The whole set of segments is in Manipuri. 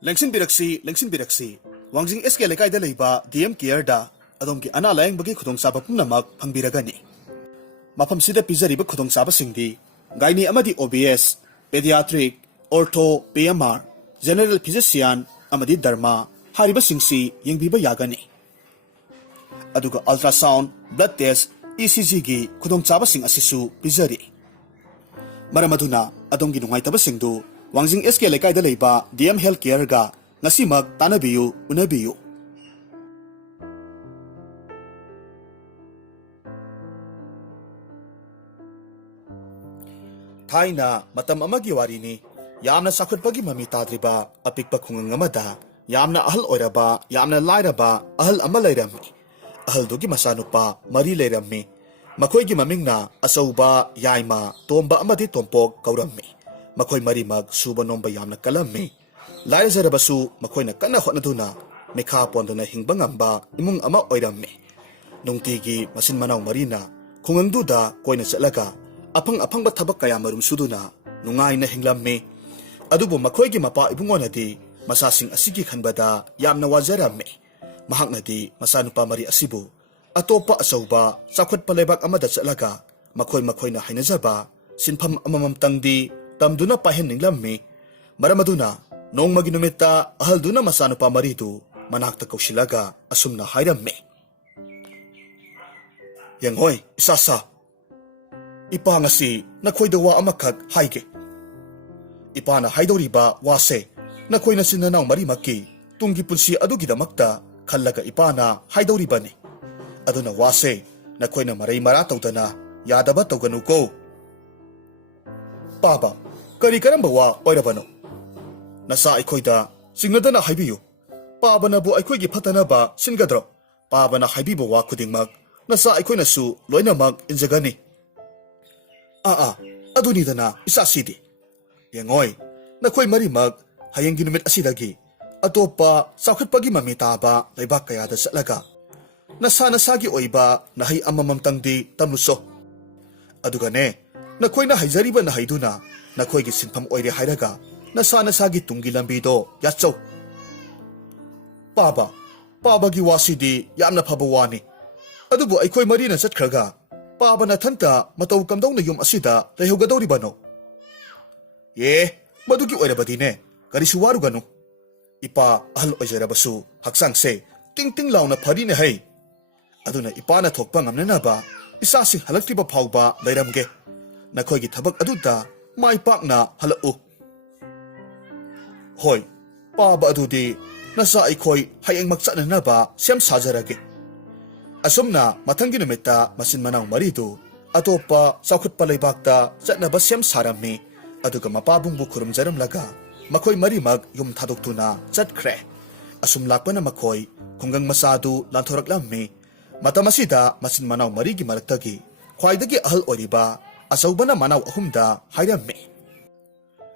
Lengsin biraksi, Wangjing SK Lekai da Leiba, DM Kierda, Adonki Ana Lang Bagi Kudong Saba Punamak, Pangbiragani. Mapam Sida Pizariba Kudong Saba Singdi, Gaini Amadi OBS, Pediatric, Ortho, PMR, General Physician, Amadi Dharma, Hariba Singsi, Yingbiba Yagani. Aduga Ultrasound, Blood Test, ECG Gi, Kudong Saba Sing Asisu, Pizari. Maramaduna, Adongi Nungaitaba Singdu, Wangjing SK Lekai da Leiba, DM Healthcare ga, Nasimag Tanabiyu, Unabiyu. Thaina, matam amagi wari ni, yamna sakutpagi mami tadriba, apikpa khungang amada, yamna ahal oiraba, yamna lairaba, ahal ama lairami. Ahal dugi masanupa, mari lairami. Makoy gi mamingna, asauba, yaima, tomba amadi tompok kaurammi. Makoy marimag suba nomba yamna kalami. Laira zarabasu makoy na kana hotnaduna mekha pondona hingbangamba imung ama oirami. Nungtigi masin manaw marina khungang duda koina chatlaga apang ba thabak kaya marum suduna nungay na hinglami. Adubo makoy gi mapa ibungonadi masasing asigi khanbada yamna wajarami. Mahaknadi masanupa mari asibu atopa asauba sakhot palebak amada chatlaga makoy na hainajaba sinpham amamam tangdi tamduna pahen ninglammi. Maramaduna nong maginumita ahal duna masano pa marido manakta kausilaga asum na hayramme. Yang hoy, isasa. Ipa nga si nakoy dawa amakag hayge. Ipa na haydoriba wase nakoy na sinanaw marimaki tunggi punsi adu gidamakta kalaga ipa na haydoriba ni. Adu na wase nakoy na maray marataw na yadaba tawganu ko. Paba, kari karamba wa oirabano. Nasa aikoida singnada na haibiyo. Paba na bu aikoigi patana ba singadro. Paba na haibibo wa kudingmag. Nasa aikoy na su loina mag injagani. Adunida na isa sidi. Yangoy, nakoy marimag hayang ginumit asidagi. Atopa sakit pagi mamita ba laibak kayada sa laga. Nasa nasagi oiba na hay amamamtang di tamuso. Adugane, nakoy na hayzariba na hayduna. Nakoy gisinpam oire hayraga. Nasana sagi tunggi lambido, yatso. Paba giwasi di yamna pabawani. Adubo ay ko'y marina sa kraga. Paba na tanta mataw kamdaw na yung asida layhuga daw ribano. Madugi oira ba din karisuwaru gano. Ipa ahal oira basu, haksang se, ting law na pari na hay. Ado na ipa na thokpa ngamna na ba, isasing halakti ba paw ba layramge. Nakoy gitabag aduda, maipak na halau. Hoy, paba adudi, nasa aikoy hayang magsana na ba siyam sajarage. Asum na matang ginumita masin manang marido, ato pa sakot palaybakta sa na ba siyam sarami, aduga mapabong bukurum jaram laga, makoy marimag yung tadokto na chat kre. Asum lakpa na makoy, kunggang masado lantorak lami, matamasida masin manaw marigi maragtagi, kwaidagi ahal oriba, asaw ba na manaw ahumda hayrami.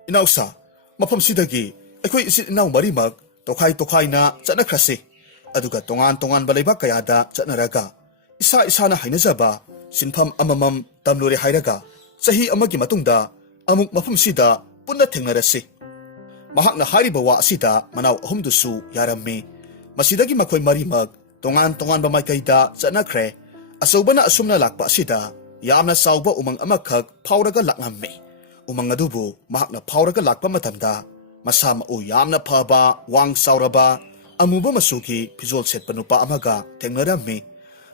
Inausa, mapamsidagi, ako'y isin inaw marimag, tokay na sa nakrasi. Aduga tongan balaybak kayada sa naraga. Isa na hainazaba, sinpam amamam tamluri hayraga. Sahi amagi matungda, among mapamsida, punna tengarasi. Mahak na haribawa asida, manaw ahumdusu, yarami. Masidagi mako'y marimag, tongan ba may kayda sa nakre, asaw ba na asum na lakpa asida, yaam na sawba umang amakag, pawraga lakngami. Umang adubo, mahak na pawraga lakpa matanda, masama o yam na pa ba, wang saura ba, amu ba masuki, pizol set panupa amaga, tengarami.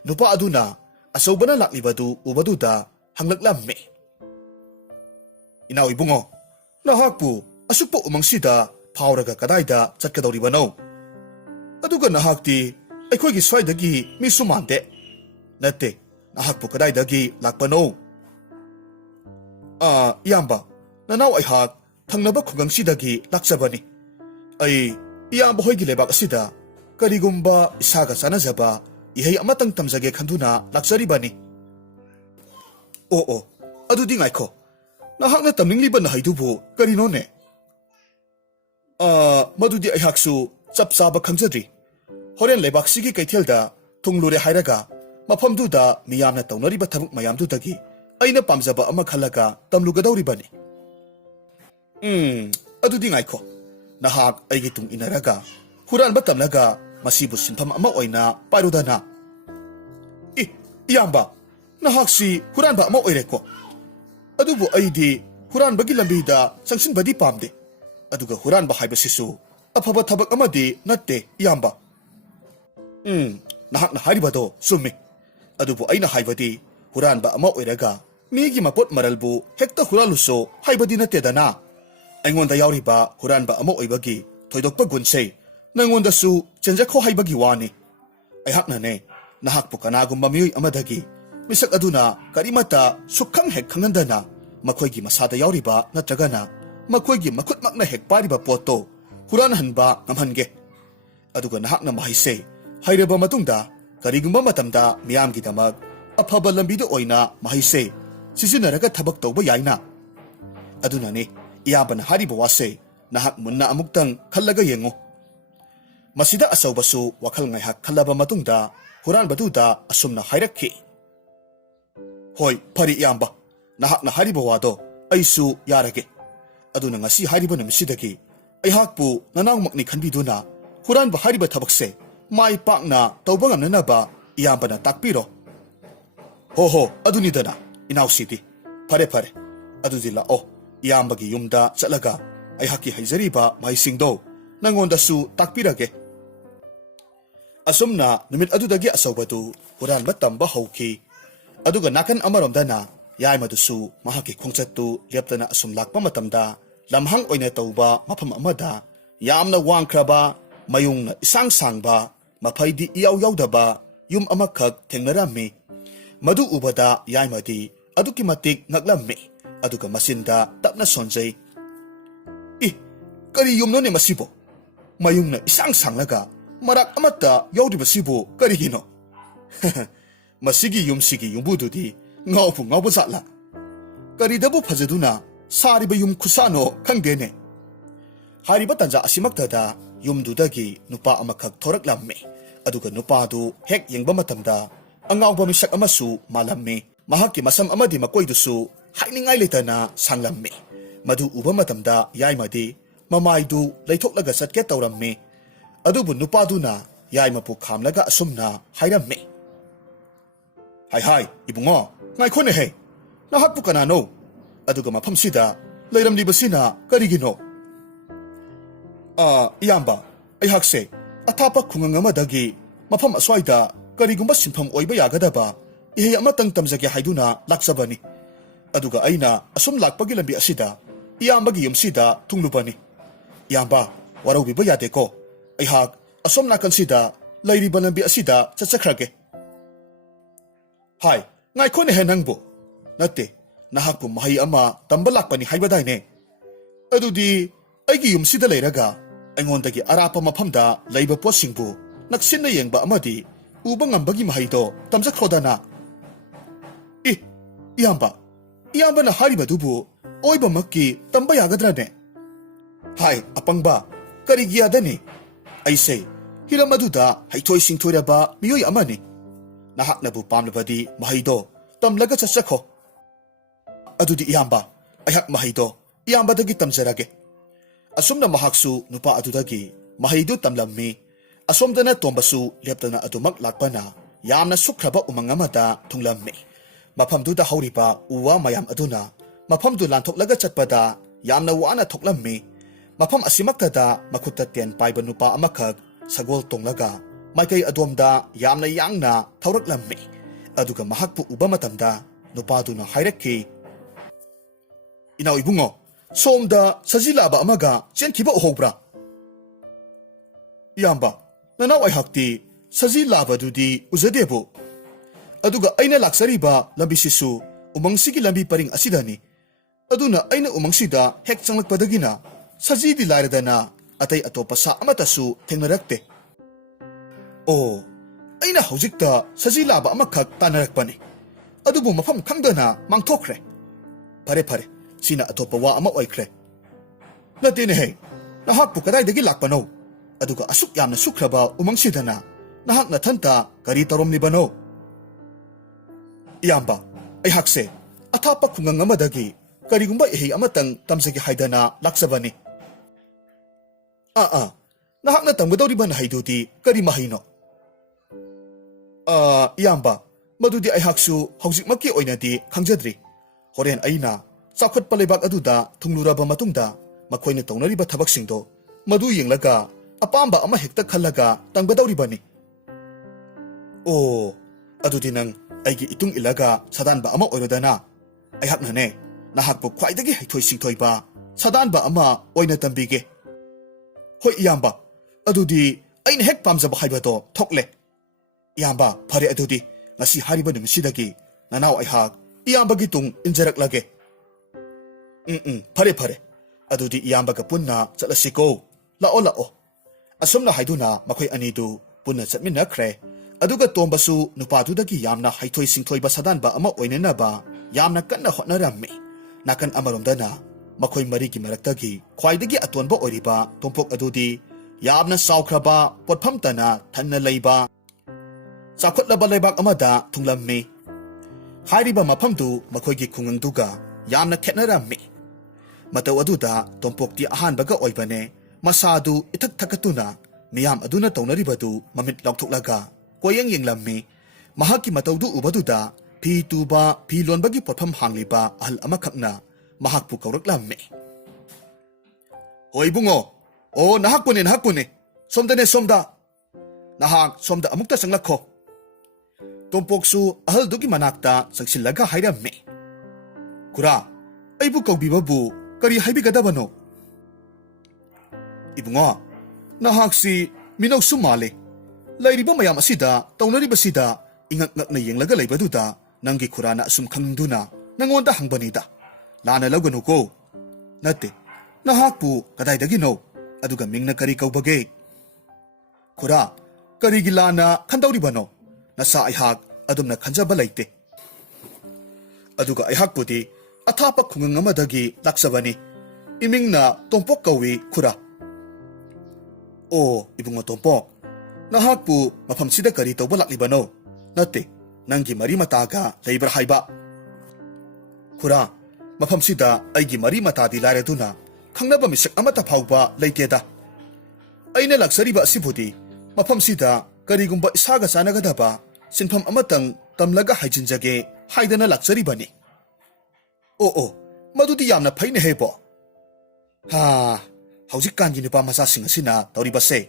Nupa aduna, asaw ba na laklibadu, ubaduda, hanglaglammi. Inaw ibungo, nahakpo, asuk po umang sida, pawraga kadayda, cat kadaw ribanaw. Aduga nahakti, ay ko'y gisway dagi, misumante. Nate, nahakpo kadaydagi, lakpanaw. Yamba, nanaw ay hak, tangnaba kugang sidagi laksabani. Ay, iyamba hoy gilebak asida, karigumba isaga sana zaba, ihay amatang tamzage kanduna laksaribani. Oo, adu di ngay ko. Nahak na tamning liban na haydubo, karino ne? Madudi ay haksu, sapsaba kangzadri. Horen lebak sige kay tilda, tunglure hayraga, mapamduda miyam na taunariba tabuk mayam dudagi, ay napamzaba ang maghalaga tamluga daw ribani. Adudi ngay ko. nahak aigi tung inaraga, huran ba tamlaga, masibu sinpam ama oina parudana. Iyamba, nahak si huran ba ama oireko. Adubu aidi huran bagi lambida sangsin badi pamde. Aduga huran ba haibasisu, afaba tabak amadi natte iyamba. Nahak na haribado sumi. Adubu ay na haibadi, huran ba ama oiraga, migi mapot maralbu hekta huraluso haibadi natte dana. Aingonda yauri ba huran ba ama oibagi, toidok pa gunsay, nangonda su chenjako haibagi wani. Ay hak na ne, nahak po kanagong mamiyoy amadagi, misak aduna karimata sukhang hek kanganda na, makoygi masada yauri ba natraga na, makoygi makutmak na hek pari ba poto, huranahan ba ngamhange. Aduga nahak na mahisay, hairaba matungda, karigumba matamda miyamgi damag, afaba lambido oina mahisay, sisinaraga tabak tawba yayna. Aduna ni, iyaba na hariba wase, nahak munna amuktang kalaga yengo. Masida asaw basu wakal ngayhak kalaba matungda, huran baduda asum na hayrakki. Hoy, pari iyamba, nahak na hariba wado, ay su yarage. Aduna nga si hariba na misidagi, ay hakpo nanang makni kanbido na, huran ba hariba tabakse, may pak na taubangam na naba, iyamba na takpiro. Ho, adunida na, inaw city, pare, adudila iyambagi yumda salaga, ay haki hayzariba mahisingdo, nangonda su takpirage. Asum na numit adudagi asaw badu, huran matamba hawki, aduga nakan amaramda na, yay madusu, mahaki kongchatu, liyapta na asum lakpa matamda, lamhang oyna tauba, mapam amada, yam na wangkraba, mayung na isang-sang ba, mapaydi iyaw-yaw da ba, yung amakag tengnarami. Madu ubada yay madi, aduki matik ngaglami, aduga masinda tap na sonjay. Kari yung no ni masibo, mayung na isang-sang laga, marak amata yaw di masibo kari hino. Masigi yung budo di, ngaw po zatla. Kari dabu pazaduna, sari ba yung kusano kang dene. Hari ba tanja asimaktada, yung dudagi nupa amakag torak lamme, aduga nupa du hek yung bamatamda, ang ngaw bamisak amasu malamme, mahaki masam amadi makoy dusu, hainingay lita na sang lamme. Madu uba matamda yay madi, mamaydu laytok laga sat ketawramme, adubu nupa du na, yay mapukam laga asum na hayramme. Hay, ibungo, ngay ko he, nahakpo ka na no, aduga mapamsida, layram di ba sina karigino. Iyamba, ay hakse, atapak kungangamadagi, mapam aswayda, karigumba sinpam oyba yagada ba, ihay amatang tamzagi hayduna laksabani. Aduga ay na, asum lakpagilambi asida, iyambagi yung sida tunglubani. Iyamba, waraw biba yade ko, ay hak, asum nakan sida, layriba lambi asida tsatsakrage. Hay, ngay ko ni henangbo, nate, nahak po mahay ama, tambalakpani haybaday ne. Adudi, ay giyum sida layraga, Aingonda arapa mapamda layba po singbu, naksin na ba amadi, ubang ambagi mahaydo, tamsak roda na. Iyamba na hari madubu, oy ba maki, tambayagadra ne. Hay, apang ba, karigiyada ni. Ay say, hiram maduda, hay toy sing toy ba, miyoy amani. Nahak na bu pamlabadi, mahaydo, tamlaga sa sako. Adudi iyamba, ay hak mahaydo, iyamba dagi tamzarage. Asum na mahaksu nupa adudagi, mahaydo tamlammi, asom da na tombasu liyapta na adumak lakpa na, yam na sukraba umangamada tunglammi. Mapamdu da hawriba uwa mayam aduna, mapamdu lantok laga chatpada, yam na waana toklammi, mapam asimakta da makutatian paiba nupa amakag, sagol tonglaga, may kay adwamda yam na yang na tawraklammi, aduga mahakpu uba matamda, nupado na hayreki. Inaw ibungo, somda sajila ba amaga chen kiba uhobra. Iyamba, nanaw ay hakti sajila ba dudi uzadebo. Aduga ay na laksari ba lambi sisu umangsigi lambi paring asidani. Aduna ay na umangsida hek sang nagpadagina sajidi larada na atay atopa sa amatasu tengnarakte. Ay na hawjikta sajila ba amakag tanarakpani. Adubo mapam kangda na mangtokre. Pare. Sina atopa wa ama oikre. Natinehe, nahak po kaday dagi lakpanaw. Aduga asuk yam na sukraba umangsida na, nahak na tanta karitarom ni bano. Iyamba, ay hakse, atapak kungang amadagi, karigumba ihi amatang tamsagi hayda na laksabani. Nahakna tamgadawriba na haydudi kari mahayno. Iyamba, madudi aihaksu hausikmaki oinadi khangjadri. Horen aina chakhotpa leibak aduda thungluraba matungda makoina tawnariba thabaksingdo madu yenglaga apamba ama hekta khallaga tanggadawribani. Oh, adudi nang aigi itung ilaga sadanba ama oirodana. Aihaknane nahakpu khwaidagi haithoi singthoiba sadanba ama oina tambige. Hoi iyamba, adudi aina hek pamjaba haibado thokle. Iyamba, phare adudi ngasi hariba numisidagi nanaw aihak iyambagi tung injaraklage. Phare. Adudi iyambaga punna chalasiko. Lao. Asumna haiduna makoy anidu punna chatminakre. Aduga tombasu nupadudagi yamna haithoi singthoiba sadanba ama oinanaba yamna kanna hotnarammi. Nakan amaromdana makoy marigi maraktagi khwaidagi atonba oiriba tompok adudi yamna saukraba potphamtana thanna leiba chakotlaba leibak amada thunglammi. Hairiba maphamdu makoygi khungangduga yamna khetnarammi. Mataw aduda tompokti ahanbaga oibane masadu ithak thakatuna miyam aduna tawnaribadu mamit laukthoklaga koyang yenglammi. Mahaki matawdu ubaduda pi tuba pi lonbagi potpham hangliba ahal amakhakna mahakpu kauraklammi. Hoi bungo, nahakpune. Somda. Nahak somda amukta sanglakho. Tompoksu ahal dugi manakta sangsilaga hairammi. Kura, aibu kaubibabu kari haibigadabano. Ibungo, nahaksi minaw sumale. Lairiba mayam asida, tawnariba sida, ingak-ngak na yenglaga laybaduda, nanggi kurana asum kangduna, nangonda hangbanida. Lana lagano ko. Nate, nahakpu kadaydagino, aduga mingna kari kaubage. Kura, kari gilana kandawribano, nasa aihak adum na kanjaba layte. Aduga aihakpudi, atapak kungang amadagi laksabani, iming na tompok kawi kura. Ibungo tompok, nahakpu mapamsida kari tawbalak libano, nate, nanggi mari mataga laibra haiba. Kura, mapamsida aigi mari matadi lareduna, kangnaba misak amata phawba layteda. Aina laksariba asibudi, mapamsida karigumba isaga sanagadaba, sinpham amatang tamlaga haijinjage haidana laksaribani. Madudi yamna phaine hebo. Hausikkangi nupa masasing asina tawribase,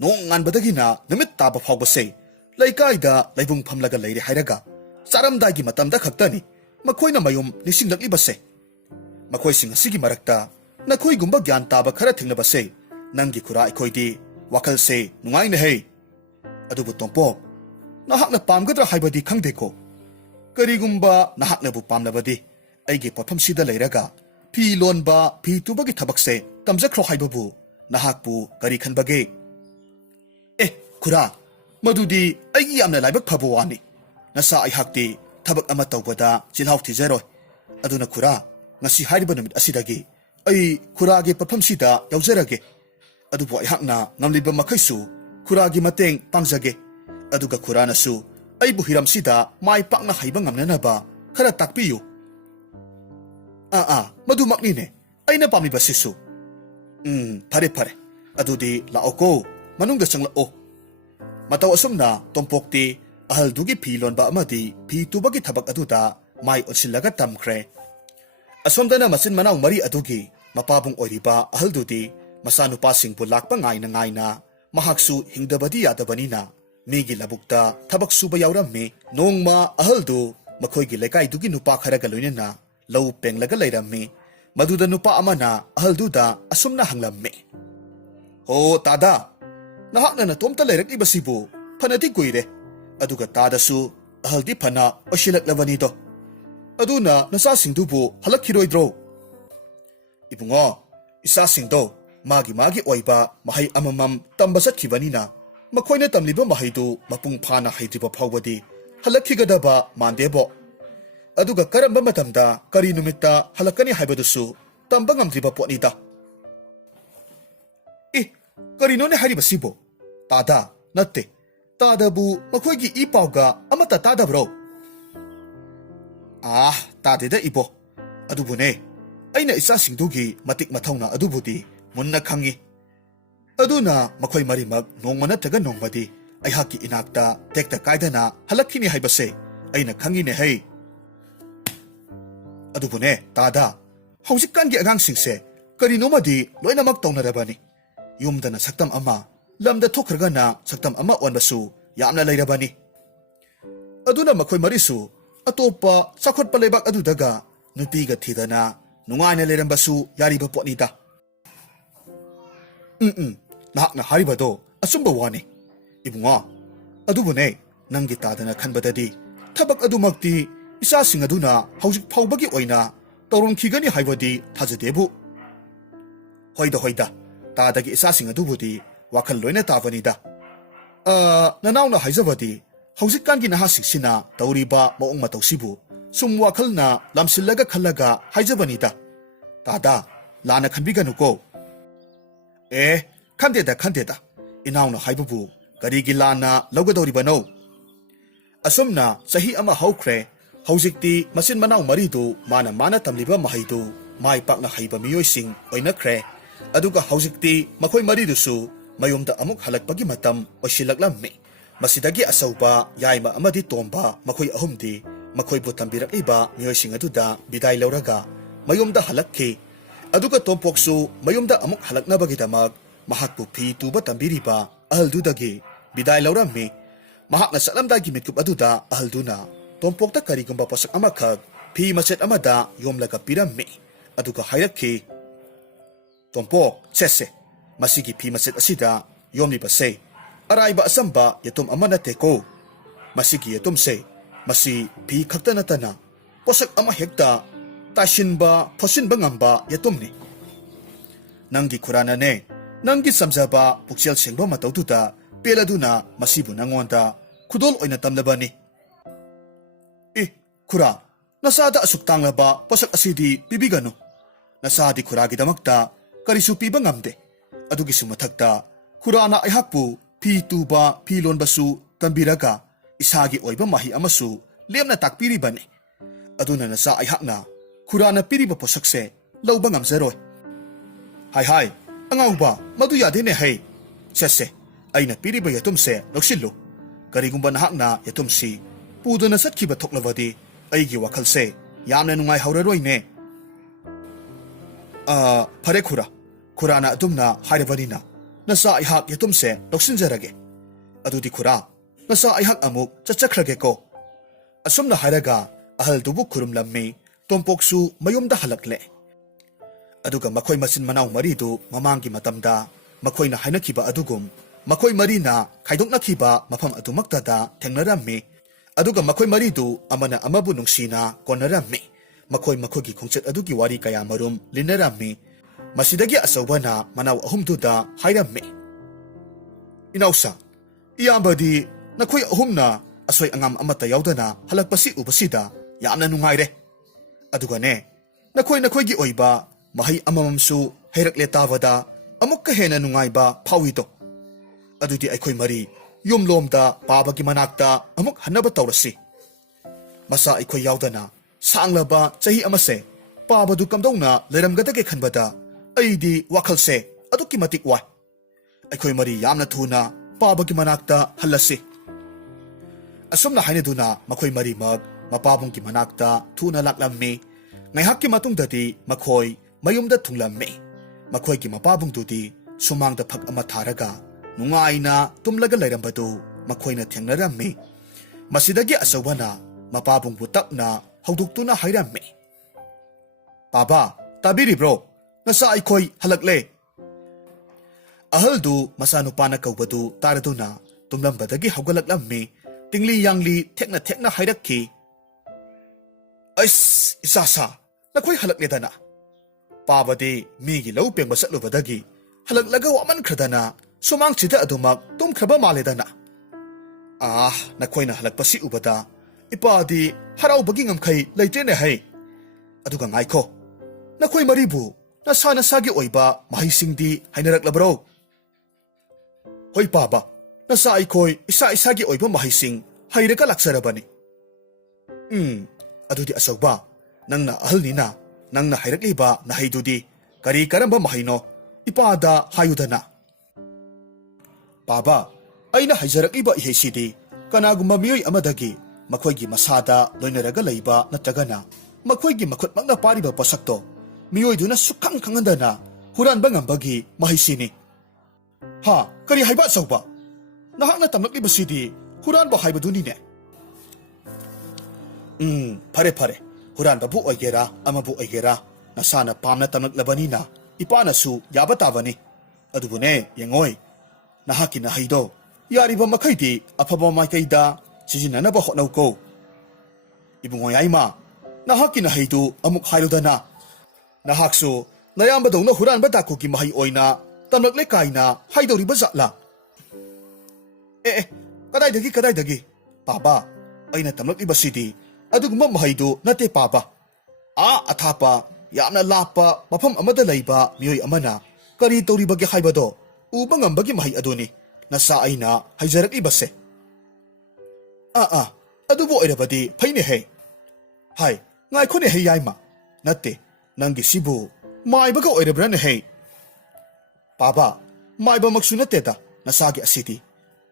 noong nganbadagina namit taba phawbase, laykaida laybung phamlaga layre hairaga, saramdagi matamda khaktani, makoyna mayum nisinglakibase. Makoy sing asigi marakta, nakoy gumba gyan taba khara thinglabase, nanggi kura aikoydi, wakalse nungay na hey. Adubu tompok, nahakna pamgadra haibadi khangdeko. Karigumba nahakna bu pamnabadi, aigi potphamsida layraga, pi lonba pi tubagi thabakse tamjakro haibabu, nahakpu kari khanbage. Kura, madudi aigi yamna laibak phabu wani. Nasa aihakti thabak ama tawbada chilhaw thijaroy. Aduna kura, ngasi hariba numit asidagi, ay kuragi potphamsida yawjarage. Adubu aihakna ngamliba makhaisu, kuragi mateng pangjage. Aduga kuranasu, ay buhiramsida may pakna haiba ngamnanaba, kara takpiyo. Madumaknine, ay napamiba sisu. Pare. Adudi laoko, manungda sang lao. Mataw asum na tompokti ahal dugi pilon ba amadi pi tubagi tabak aduda may otsilaga tamkre. Asomda na masin manaw mari adugi mapabong oiriba ahal dudi masanupasing bulak pa ngay na mahaksu hingdabadi yadabani na migi labukta tabak suba yawrami noong ma ahal du makoy gilekay dugi nupa karagaloy na law penglaga layrammi maduda nupa ama na ahal duda asum na hanglammi. Tada! Nahakna na tomta layrak iba sibu, panati kuire. Aduga tadasu, ahal di pana o silak lavanito. Aduna nasasing dubo halak hiroidro. Ibungo, isasing do, magi oiba mahay amamam tambasat kibanina. Makoy na tamliba mahaydo mapung pana haydriba pawbadi, halak higadaba mandebo. Aduga karamba matamda kari numita halakani haybadusu, tambang amdriba po nita. Karino ne hariba sibo? Tada, nate. Tadabu makoygi ipawga amata tada bro. Tadeda ibo. Adubune, ay na isa singdugi matik matawna adubudi munna kangi. Aduna makoy marimag nongma nataga nongmadi aihaki inakta tekta kaidana halakkini haibase aina khangine hai. Adubune tada hausikkangi agangsingse karinomadi loinamak taunarabani. Yumdana saktam ama lamda thokragana saktam ama onbasu yamna lairabani. Aduna makoy marisu atopa sakhotpa leibak adudaga nupiga thidana nungaina leirambasu yariba potnida. Nahakna haribado asumba wani. Ibunga adubune nangi tadana khanbadadi thabak adumakti isasing aduna haujik phawbagi oina tawrongkhigani haibadi thajadebu. Hoida tadagi isasing adubudi wakhal loina tabanida. Nanauna haijabadi haujikkangi nahasiksina tawriba maong matawsibu sum wakhalna lamsillaga khallaga haijabanida. Tada lana khanbiganuko. Khandeda inauna haibabu karigi lana laugadoribano. Asumna sahi ama haukre haujikti masin manau maridu mana tamliba mahaidu mai pakna haiba miyoising oinakre. Aduga haujikti makoy maridusu mayumda amuk halakpagi matam osilaglammi. Masidagi asauba yaima amadi tomba makoy ahumdi makoy butambirakliba miyoising aduda biday lauraga mayumda halakki. Aduga tompoksu mayumda amuk halaknabagidamag mahakpu pi tuba tambiriba ahaldudagi biday laurammi. Mahakna salamdagi mitkup aduda ahalduna tompokta karigumba pasak amakag pi machet amada yomlaga pirammi. Aduga hayakki. Tompok sese masigi pi machet asida yomli base araiba asamba yatum amana teko. Masigi yatum se masi pi khaktanatana pasak ama hekta tashinba thosinba ngamba yatumni. Nangi kurana ne nangi samjaba puksel sengba matautuda peladuna masibu nangonda khudol oina tamlabani. Kura nasada asuk tanglaba pasak asidi pibigano. Nasadi kuragi damakta karisu piba ngamde. Adugi sumathakta kurana aihakpu pi tuba pi lonbasu tambiraga isagi oiba mahi amasu lemna takpiribani. Aduna nasa aihakna kurana piriba posakse lauba ngamzaroi. Hai angauba madu yadene hai. Sese aina piriba yatumse loksillu. Karigumba nahakna yatumsi puduna satkiba thoklawadi aigi wakhalse yamna nungai hauraroine. Phare kurana adumna hairabanina nasa aihak yatumse loksinjarage. Adudi kura nasa aihak amuk chachakhrage ko. Asumna hairaga ahal dubu kurumlammi tompoksu mayumda halakle. Aduga makoy masin manau maridu mamangi matamda makoy na hainakiba adugum makoy marina khaidoknakiba mafam adumaktada thengnarammi. Aduga makoy maridu amana amabu nungsina konarammi. Makoy gi khongchet adugi wari kaya marum linarammi. Masidagi asawbana manau ahumduda hairammi. Inausa iyambadi nakoy ahumna asoy angam amata yaudana halakpasi ubasida yamna nungaire. Aduga ne nakoy gi oiba mahay amamamsu hayrakle tabada amukka hena nungaiba phawito. Adudi aikoy mari yumlomda pabagi manakta amuk hanaba tawrasi. Masa aikoy yaudana sanglaba chahi amase pabadu kamdongna leiramgadage khanbada aidi wakhalse aduki matik wa. Aikoy mari yamna thuna pabagi manakta halasi. Asumna hainaduna makoy mari mag mapabungki manakta thuna laklammi. Ngaihakki matungdadi makoy mayumda thunglammi. Makoygi mapabungdudi sumangda phak ama tharaga nungaina tumlaga leirambadu makoyna thengnarammi. Masidagi asawbana mapabungbu tapna hauduktuna hairammi. Baba tabiribro nasa aikoy halakle. Ahaldu masanupana kaubadu taraduna tumlambadagi haugalaklammi tingli yangli tekna hairakki. Isasa nakoy halakledana. Pabadi migi lau peng basatlubadagi halaklaga waman kradana sumang chida adumak tumkraba maledana. Nakoy na halakpasi ubada ipadi haraw bagi ngamkay laytrene hay. Aduga ngay ko nakoy maribu nasana sagi oiba mahisingdi hay naraklabro. Hoy paba nasa aikoy isa-isagi oiba mahising hay nakalaksarabani. Adudi asawba nang na ahal nina nang na hayrakliba na haydudi kari karamba mahino ipada hayudana. Paba, aina haijaraki ba ihesidi, kanagumba miyoy amadagi, makoygi masada loinaraga laiba natragana, makoygi makut magna pariba pasakto, miyoy duna sukang kangandana, huran bangambagi mahisini. Ha, kari haiba sauba? Nahak na tamlak liba sidi, huran ba haiba dunine? Pare, huran babu oygera, amabu oygera, nasana pamna tamlak labanina, ipana su yabatavani. Adubune, yengoy, nahaki na haido, yariba makaidi, apaba maikaida, sijinanaba hotnaw ko. Ibungoy ayma, nahaki na haido, amuk hairudana. Nahakso, nayamba daw na huran ba dako ki mahay oy na, tamlak lekay na, haido riba zakla. Kaday dagi, Paba, ay natamlak iba sidi, adugma mahaydo na te Paba. Atapa, yamna lapa, mapam amada layba, miyoy amana, kari tori bagi haybado, ubang ambagi mahay adoni, nasa ay na hayjarak ibase. Adubo ay rabadi, payne hey. Hay, ngay ko ni hey yayma, nate, nanggi sibu, maaybaga ay rabra na hey. Paba, maayba magsunateta, nasagi asiti.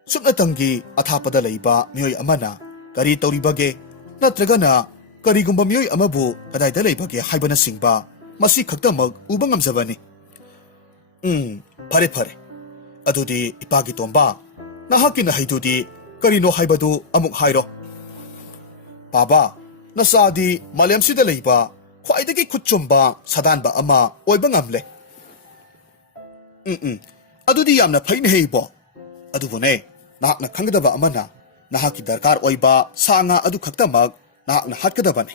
Supnatanggi athapada layba miyoy amana, kari tori bagi, natraga na, kari gumba miyoy amabu, kaday dalay bagi hayba na singba, masi kagdamag ubang amzabani. Pare, adudi ipagi tomba, nahakin na haydudi, karino haybadu amuk hayro. Paba, nasadi malyam sidalay ba, kwaidagi Khutsem ba, sadan ba ama, oy bang amle? Adudi yamna payne bo. Adubune, nahak na kangdaba amana, nahaki darkar oy ba, sanga adu kagdamag, nahak na hatkadabane.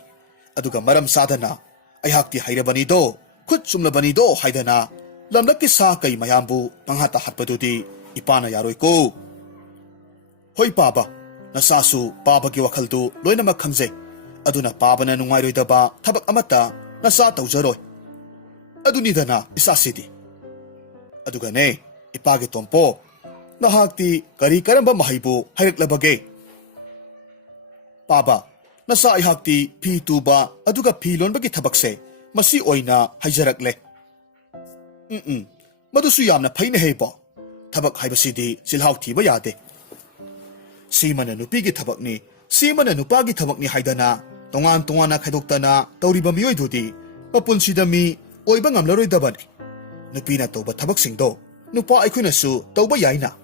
Aduga maram sadana, ay hakti hayrabani do, Khutsem labani do haydana, lamlaki sa kay mayambu panghata hatpadudi ipana yaroy ko. Hoy Paba, nasasu Pabagi wakaldu loy na magkangze, aduna Paba na nungayroy daba tabak amata nasa tawjaroy. Adunida na isasidi. Adugane, ipagi tompo, nahakti kari karamba mahaybo hayraklabage. Paba, nasa ihakti P2 ba aduga pilon bagi tabakse, masi oy na hayjarakle. Madusu yamna payne hebo, tabak haybasidi silhaw tiba yade. Simana nupigi tabak ni, simana nupagi tabak ni haydana, tongan na kaidokta na tauriba miyoy dudi, mapunsida mi oy bang amlaroy dabani. Nupi na toba tabak singdo, nupa ay na su tauba yayna.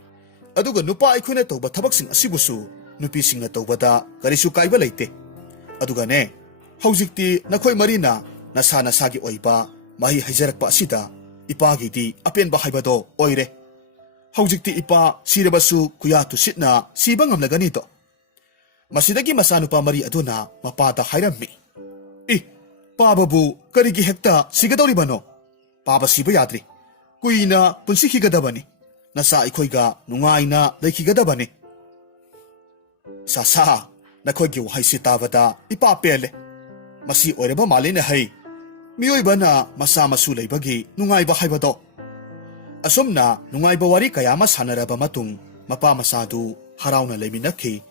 Aduga nupa ay na toba tabak sing asibusu, nupi sing na toba da karisu kaiba layte. Aduga ne, hauzikti nakoy marina, nasana sagi oy ba, mahi hayjarak pa asida, ipagi di apen ba haybado oire. Haujikti ipa sirabasu kuyatu sitna sibang amlaganito. Masidagi masano pa mari aduna mapata hayrammi. Pababu karigi hekta sigadawri bano. Paba siba yadri. Kuina punsikigadabani. Nasa ikoyga nungay na laikigadabani. Sasa nakoygi wahay sitabada ipapele. Masi oire ba mali na hay. Miyoy ba na masama sulay bagi nungay ba haybado? Asum na nungay ba wari kaya mas hanaraba matung mapamasadu haraw na layminaki.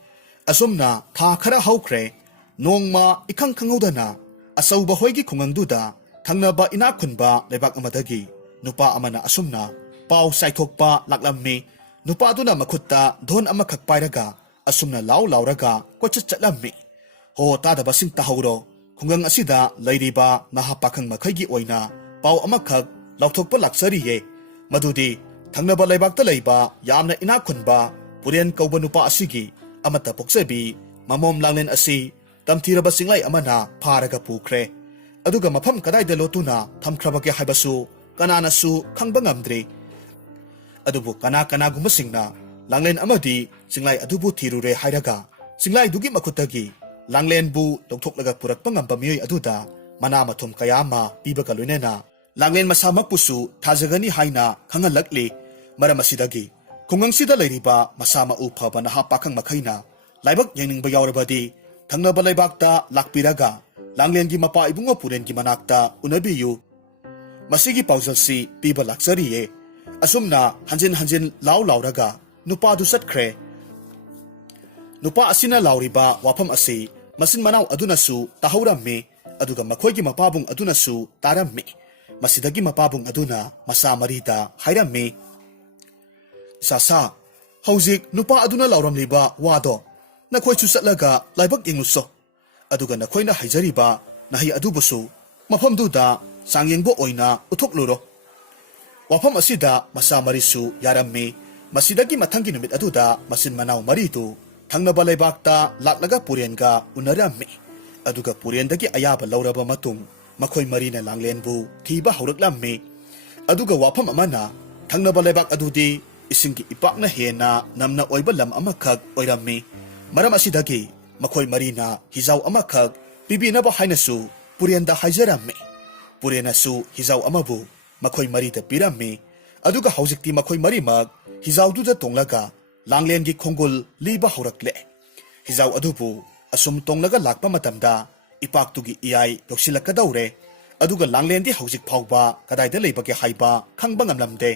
Asum na thakara hawkre nong ma ikang kangawda na asaw ba hoygi kungangduda kangna ba inakun ba lebak amadagi nupa amana asum na pau saitok pa laklammi nupa do na makutta don ama kakpairaga asum na law-lawraga kwachat-chatlammi. Ho tada ba sing tahawro kungang asida layriba nahapakang makaygi oyna pau amakag lautok pa laksariye. Madudi, tangnaba laybak talayba, yamna inakun ba, purian kauba pa asigi, amata poksabi, mamom langlen asi, tamtira ba singlay amana, paraga pukre. Aduga mapam kaday daloto na, tamkrabagya haybasu, kananasu, kang bangamdri. Adubu kana gumasing na, langlen amadi, singlay adubu tirure hayraga, singlay dugi makutagi, langlen bu, doktok laga purak pangambamiyoy aduda, manamatom kayama, bibagalunin na, langlen masamak pusu thajagani haina khangalakli maramasidagi kungang sida layriba masama upa ba nahapakang makhaina laibak yengning yawrabadi thangnaba laibakta lakpiraga langlen gi mapa ibungo puren gi manakta unabiyu masigi paujalsi piba laksariye asumna hanjin law-lawraga nupa du satkre nupa asina lawriba wapam asi masin manaw adunasu tahawrammi aduga makhoygi mapabung adunasu tarammi masidagi mapabung aduna masamarita hayrammi. Sasa Hauzik nupa aduna lauramliba wado nakhoi chu chatlaga laibak yengluso aduga nakhoina haijariba nahi adubusu mafamduda sangyengbo oina uthokluro wafam asida masa marisu yarammi masidagi mathangi numit aduda masin manau maridu thangnaba laibakta laklaga purenga unarammi aduga purendagi ayaba lauraba matung makhoi marina langlenbu thiba hauraklammi aduga wafam amana thangnaba laibak adudi isingi ipakna hena namna oiba lam amakhak oirammi maram asidagi makhoi marina hizau amakhak pibinaba hainasu purenda haijarammi purenasu hizau amabu makhoi marida pirammi aduga haujikti makhoi marimak hizau duda tonglaga langlengi khongul liba haurakle hizau adubu asum tonglaga lakpa matamda ipaktugi iyai yoksilakadaure aduga langlendi haujik phauba kadaida leibage haiba khangba ngamlamde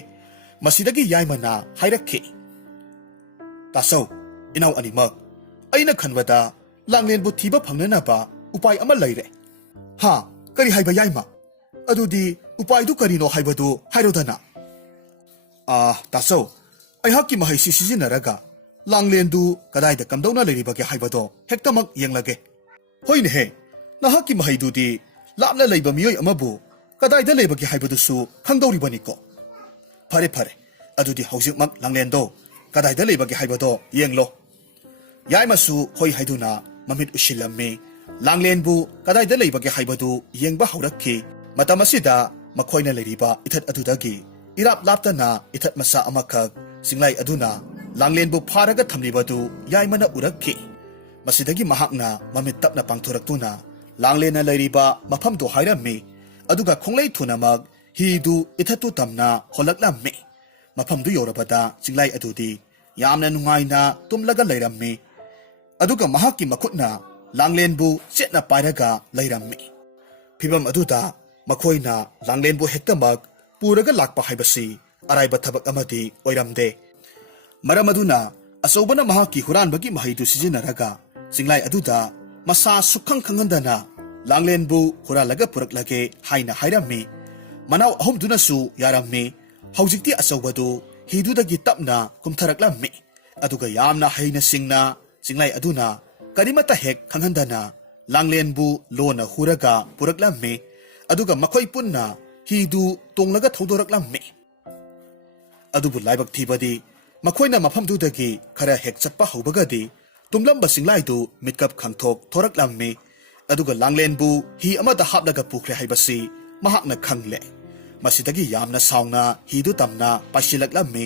masidagi yaimana hairakhi tasau inau animak aina khanwada langlen bu thiba phangnanaba upai ama leire ha kari haiba yaima adudi upai du karino haibadu hairodana tasau ai hakki mahai sijinaraga langlen du kadaida kamdona leiribage haibado hektamak yenglage hoine he nahakki mahai du di lapna leiba miyoi amabu kadaida leibage haibadu su khangdoribaniko fare fare adudi haujikmak langlendo kadaida leibage haibado yenglo yaimasu hoi haiduna mamit ushillammi langlenbu kadaida leibage haibadu yengba haurakhi matamasida makhoina leiriba ithat adudagi irap laptana ithat masa amakhak singlai aduna langlenbu pharaga thamlibadu yaimana urakhi masidagi mahakna mamit tapna pangthuraktuna langlena leiriba mafamdo hairammi aduga khonglei thunamak hidu ithatu tamna holaklammi mafamdu yorabada singlai adudi yamna nungaina tumlaga leirammi aduga mahakki makhutna langlenbu chetna pairaga leirammi phibam aduda makhoina langlenbu hektamak puraga lakpa haibasi araiba thabak amadi oiramde maram aduna asobana mahakki huranbagi mahaidu sijinaraga singlai aduda masa sukhang khangandana langlenbu huralaga puraklage haina hairammi manau ahumduna su yarammi haujikti asobadu hidudagi tapna kumtharaklammi aduga yamna haina singna singlai aduna karimata hek khanghandana langlenbu lona huraga puraklammi aduga makhoi punna hidu tonglaga thodoraklammi adubu laibak thibadi makhoina mafamdudagi khara hek chatpa hobagadi tumlamba singlai du mitkap khangthok thoraklammi aduga langlenbu hi amada haplaga pukre haibasi mahakna khangle masidagi yamna saungna hidu tamna pasilaklammi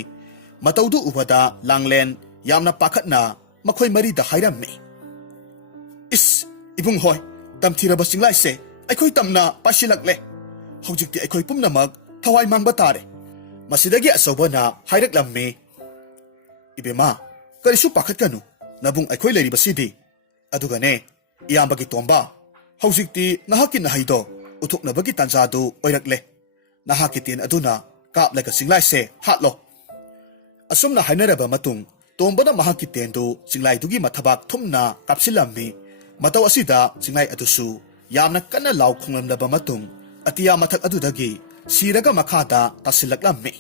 mataudu ubada langlen yamna pakhatna makhoi marida hairammi is ibung hoi tamthiraba singlai se aikhoi tamna pasilakle hojikti aikhoi pumnamak thawai mangba tare masidagi asobana hairaklammi ibema karisu pakhatkanu nabung aikhoi leiribasidi adugane iyambagi tomba hojikti nahaki nahaido uthuknabagi tanjadu oirakle nahaki tin aduna kaplaga singlai se hatlo asumna hainaraba matung tombana mahaki tendu singlai dugi mathabak thumna kapsilammi matau asida singlai adusu yamna kanna law khonglamlaba matung atiya mathak adudagi siraga makhada tasilaklammi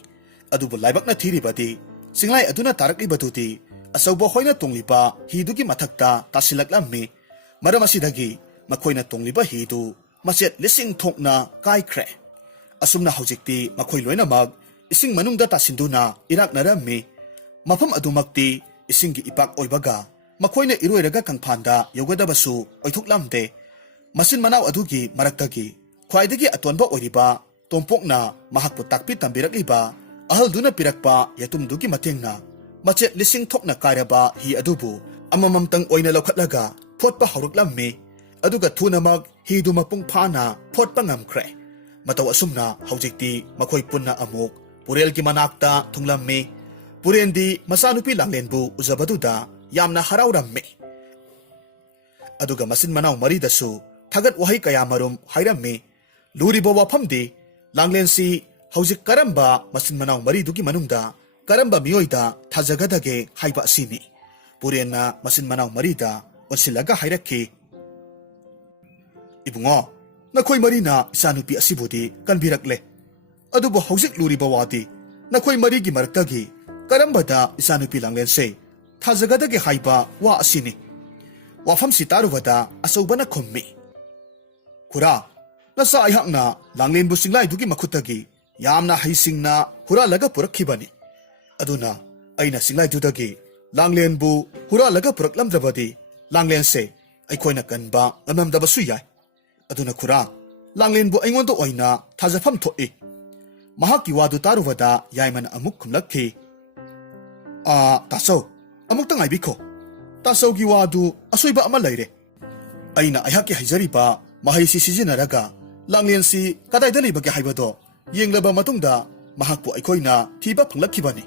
adubu laibakna thiribadi singlai aduna taraklibadudi asauba hoina tongliba hidugi mathakta tasilaklammi maram asidagi makhoina tongliba hidu machet lising thokna kaikhre asumna hojikti makhoi loinamak ising manungda tasinduna iraknarammi mafam adumakti isingi ipak oibaga makhoina iroiraga kangphanda yogadabasu oithuklamde masin manau adugi maraktagi khwaidagi atonba oiriba tompokna mahakpu takpi tambirakliba ahalduna pirakpa yatumdugi matengna machet lising thokna kairaba hi adubu amamamtang oina lokhatlaga photpa hauraklammi aduga thunamak hidu mapung phana photpa ngamkhre matau asumna hojikti makhoi punna amuk purelgi manakta thunglammi purendi masanupi langlenbu uzabaduda yamna haraurammi aduga masin manau maridasu thagat wahai kaya marum hairammi luribo wafamdi langlensi hojik karamba masin manau maridugi manungda karamba miyoida thajagadage haiba asini purenna masin manau marida onsilaga hairakhi ibungo nakhoi marina isanupi asibudi kanbirakle adubu hojik luribo wadi nakhoi marigi maraktagi ꯀꯔꯝꯕꯗ ꯏꯆꯥꯅꯨꯄꯤ ꯂꯥꯡꯂꯦꯟꯁꯦ ꯊꯥꯖꯒꯗꯒꯦ ꯍꯥꯏꯕ ꯋꯥ ꯑꯁꯤꯅꯤ꯫ ꯋꯥꯐꯝꯁꯤ ꯇꯥꯔꯨꯕꯗ ꯑꯆꯧꯕꯅ ꯈꯨꯝꯃꯤ, ꯈꯨꯔꯥ, ꯅꯆꯥ ꯑꯩꯍꯥꯛꯅ ꯂꯥꯡꯂꯦꯟꯕꯨ ꯆꯤꯡꯂꯥꯏꯗꯨꯒꯤ ꯃꯈꯨꯠꯇꯒꯤ ꯌꯥꯝꯅ ꯍꯩꯁꯤꯡꯅ ꯍꯨꯔꯥꯜꯂꯒ ꯄꯨꯔꯛꯈꯤꯕꯅꯤ꯫ ꯑꯗꯨꯅ ꯑꯩꯅ ꯆꯤꯡꯂꯥꯏꯗꯨꯗꯒꯤ ꯂꯥꯡꯂꯦꯟꯕꯨ ꯍꯨꯔꯥꯜꯂꯒ ꯄꯨꯔꯛꯂꯝꯗ꯭ꯔꯕꯗꯤ ꯂꯥꯡꯂꯦꯟꯁꯦ ꯑꯩꯈꯣꯏꯅ ꯀꯟꯕ ꯉꯝꯂꯝꯗꯕꯁꯨ ꯌꯥꯏ꯫ ꯑꯗꯨꯅ ꯈꯨꯔꯥ, ꯂꯥꯡꯂꯦꯟꯕꯨ ꯑꯩꯉꯣꯟꯗ ꯑꯣꯏꯅ ꯊꯥꯖꯐꯝ ꯊꯣꯛꯏ꯫ ꯃꯍꯥꯛꯀꯤ ꯋꯥꯗꯨ ꯇꯥꯔꯨꯕꯗ ꯌꯥꯏꯃꯅ ꯑꯃꯨꯛ ꯈꯨꯝꯂꯛꯈꯤ, ꯇꯥꯆꯧ, ꯑꯃꯨꯛꯇ ꯉꯥꯏꯕꯤꯈꯣ꯫ ꯇꯥꯆꯧꯒꯤ ꯋꯥꯗꯨ ꯑꯁꯣꯏꯕ ꯑꯃ ꯂꯩꯔꯦ꯫ ꯑꯩꯅ ꯑꯩꯍꯥꯛꯀꯤ ꯍꯩꯖꯔꯤꯕ ꯃꯍꯩꯁꯤ ꯁꯤꯖꯤꯟꯅꯔꯒ ꯂꯥꯡꯂꯦꯟꯁꯤ ꯀꯗꯥꯏꯗ ꯂꯩꯕꯒꯦ ꯍꯥꯏꯕꯗꯣ ꯌꯦꯡꯂꯕ ꯃꯇꯨꯡꯗ ꯃꯍꯥꯛꯄꯨ ꯑꯩꯈꯣꯏꯅ ꯊꯤꯕ ꯐꯪꯂꯛꯈꯤꯕꯅꯤ꯫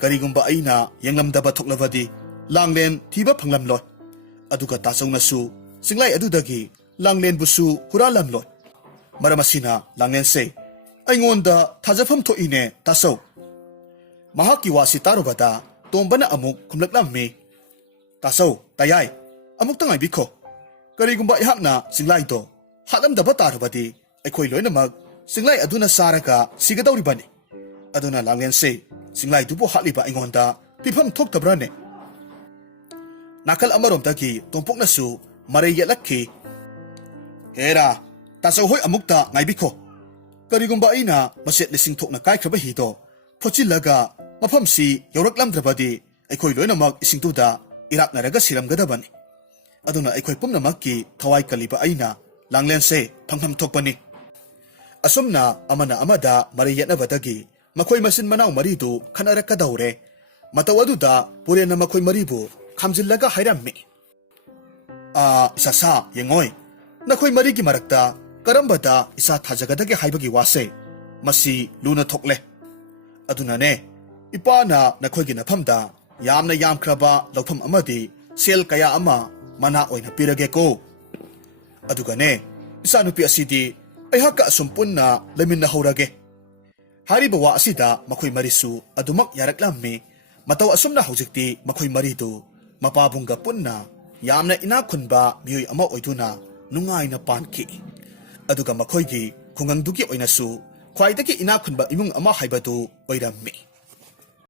ꯀꯔꯤꯒꯨꯝꯕ ꯑꯩꯅ ꯌꯦꯡꯂꯝꯗꯕ ꯊꯣꯛꯂꯕꯗꯤ ꯂꯥꯡꯂꯦꯟ ꯊꯤꯕ ꯐꯪꯂꯝꯂꯣꯏ꯫ ꯑꯗꯨꯒ ꯇꯥꯆꯧꯅꯁꯨ ꯆꯤꯡꯂꯥꯏ ꯑꯗꯨꯗꯒꯤ ꯂꯥꯡꯂꯦꯟꯕꯨꯁꯨ ꯍꯨꯔꯥꯜꯂꯝꯂꯣꯏ꯫ ꯃꯔꯝ ꯑꯁꯤꯅ ꯂꯥꯡꯂꯦꯟꯁꯦ ꯑꯩꯉꯣꯟꯗ ꯊꯥꯖꯐꯝ ꯊꯣꯛꯏꯅꯦ ꯇꯥꯆꯧ꯫ ꯃꯍꯥꯛꯀꯤ ꯋꯥꯁꯤ ꯇꯥꯔꯨꯕꯗ ꯇꯣꯝꯕꯅ ꯑꯃꯨꯛ ꯈꯨꯝꯂꯛꯂꯝꯃꯤ, ꯇꯥꯆꯧ, ꯇꯌꯥꯏ, ꯑꯃꯨꯛꯇ ꯉꯥꯏꯕꯤꯈꯣ꯫ ꯀꯔꯤꯒꯨꯝꯕ ꯑꯩꯍꯥꯛꯅ ꯆꯤꯡꯂꯥꯏꯗꯣ ꯍꯥꯠꯂꯝꯗꯕ ꯇꯥꯔꯕꯗꯤ ꯑꯩꯈꯣꯏ ꯂꯣꯏꯅꯃꯛ ꯆꯤꯡꯂꯥꯏ ꯑꯗꯨꯅ ꯆꯥꯔꯒ ꯁꯤꯒꯗꯧꯔꯤꯕꯅꯤ꯫ ꯑꯗꯨꯅ ꯂꯥꯡꯂꯦꯟꯁꯦ ꯆꯤꯡꯂꯥꯏꯗꯨꯕꯨ ꯍꯥꯠꯂꯤꯕ ꯑꯩꯉꯣꯟꯗ ꯄꯤꯐꯝ ꯊꯣꯛꯇꯕ꯭ꯔꯥꯅꯦ? ꯅꯥꯀꯜ ꯑꯃꯔꯣꯝꯗꯒꯤ ꯇꯣꯝꯄꯣꯛꯅꯁꯨ ꯃꯔꯩ ꯌꯦꯠꯂꯛꯈꯤ, ꯍꯦꯔꯥ, ꯇꯥꯆꯧ ꯍꯣꯏ ꯑꯃꯨꯛꯇ ꯉꯥꯏꯕꯤꯈꯣ꯫ ꯀꯔꯤꯒꯨꯝꯕ ꯑꯩꯅ ꯃꯆꯦꯠ ꯂꯤꯁꯤꯡ ꯊꯣꯛꯅ ꯀꯥꯏꯈ꯭ꯔꯕ ꯍꯤꯗꯣ ꯐꯨꯠꯆꯤꯜꯂꯒ ꯃꯐꯝꯁꯤ ꯌꯧꯔꯛꯂꯝꯗ꯭ꯔꯕꯗꯤ ꯑꯩꯈꯣꯏ ꯂꯣꯏꯅꯃꯛ ꯏꯁꯤꯡꯗꯨꯗ ꯏꯔꯥꯛꯅꯔꯒ ꯁꯤꯔꯝꯒꯗꯕꯅꯤ꯫ ꯑꯗꯨꯅ ꯑꯩꯈꯣꯏ ꯄꯨꯝꯅꯃꯛꯀꯤ ꯊꯋꯥꯏ ꯀꯜꯂꯤꯕ ꯑꯩꯅ ꯂꯥꯡꯂꯦꯟꯁꯦ ꯐꯪꯐꯝ ꯊꯣꯛꯄꯅꯤ꯫ ꯑꯁꯨꯝꯅ ꯑꯃꯅ ꯑꯃꯗ ꯃꯔꯩ ꯌꯦꯠꯅꯕꯗꯒꯤ ꯃꯈꯣꯏ ꯃꯆꯤꯟ ꯃꯅꯥꯎ ꯃꯔꯤꯗꯨ ꯈꯠꯅꯔꯛꯀꯗꯧꯔꯦ꯫ ꯃꯇꯧ ꯑꯗꯨꯗ ꯄꯨꯔꯦꯟꯅ ꯃꯈꯣꯏ ꯃꯔꯤꯕꯨ ꯈꯥꯝꯖꯤꯜꯂꯒ ꯍꯥꯏꯔꯝꯃꯤ, ꯏꯆꯥꯁꯥ, ꯌꯦꯡꯉꯣꯏ, ꯅꯈꯣꯏ ꯃꯔꯤꯒꯤ ꯃꯔꯛꯇ ꯀꯔꯝꯕꯗ ꯏꯆꯥ ꯊꯥꯖꯒꯗꯒꯦ ꯍꯥꯏꯕꯒꯤ ꯋꯥꯁꯦ ꯃꯁꯤ ꯂꯨꯅ ꯊꯣꯛꯂꯦ꯫ ꯑꯗꯨꯅꯅꯦ, ꯏꯄꯥꯅ ꯅꯈꯣꯏꯒꯤ ꯅꯐꯝꯗ ꯌꯥꯝꯅ ꯌꯥꯝꯈ꯭ꯔꯕ ꯂꯧꯐꯝ ꯑꯃꯗꯤ ꯁꯦꯜ ꯀꯌꯥ ꯑꯃ ꯃꯅꯥ ꯑꯣꯏꯅ ꯄꯤꯔꯒꯦꯀꯣ꯫ ꯑꯗꯨꯒꯅꯦ, ꯏꯆꯥꯅꯨꯄꯤ ꯑꯁꯤꯗꯤ ꯑꯩꯍꯥꯛꯀ ꯑꯁꯨꯝ ꯄꯨꯟꯅ ꯂꯩꯃꯤꯟꯅꯍꯧꯔꯒꯦ꯫ ꯍꯥꯏꯔꯤꯕ ꯋꯥ ꯑꯁꯤꯗ ꯃꯈꯣꯏ ꯃꯔꯤꯁꯨ ꯑꯗꯨꯃꯛ ꯌꯥꯔꯛꯂꯝꯃꯤ꯫ ꯃꯇꯧ ꯑꯁꯨꯝꯅ ꯍꯧꯖꯤꯛꯇꯤ ꯃꯈꯣꯏ ꯃꯔꯤꯗꯨ ꯃꯄꯥꯕꯨꯡꯒ ꯄꯨꯟꯅ ꯌꯥꯝꯅ ꯏꯅꯥꯛ ꯈꯨꯟꯕ ꯃꯤꯑꯣꯏ ꯑꯃ ꯑꯣꯏꯗꯨꯅ ꯅꯨꯡꯉꯥꯏꯅ ꯄꯥꯟꯈꯤ꯫ ꯑꯗꯨꯒ ꯃꯈꯣꯏꯒꯤ ꯈꯨꯡꯒꯪꯗꯨꯒꯤ ꯑꯣꯏꯅꯁꯨ ꯈ꯭ꯋꯥꯏꯗꯒꯤ ꯏꯅꯥꯛ ꯈꯨꯟꯕ ꯏꯃꯨꯡ ꯑꯃ ꯍꯥꯏꯕꯗꯨ ꯑꯣꯏꯔꯝꯃꯤ꯫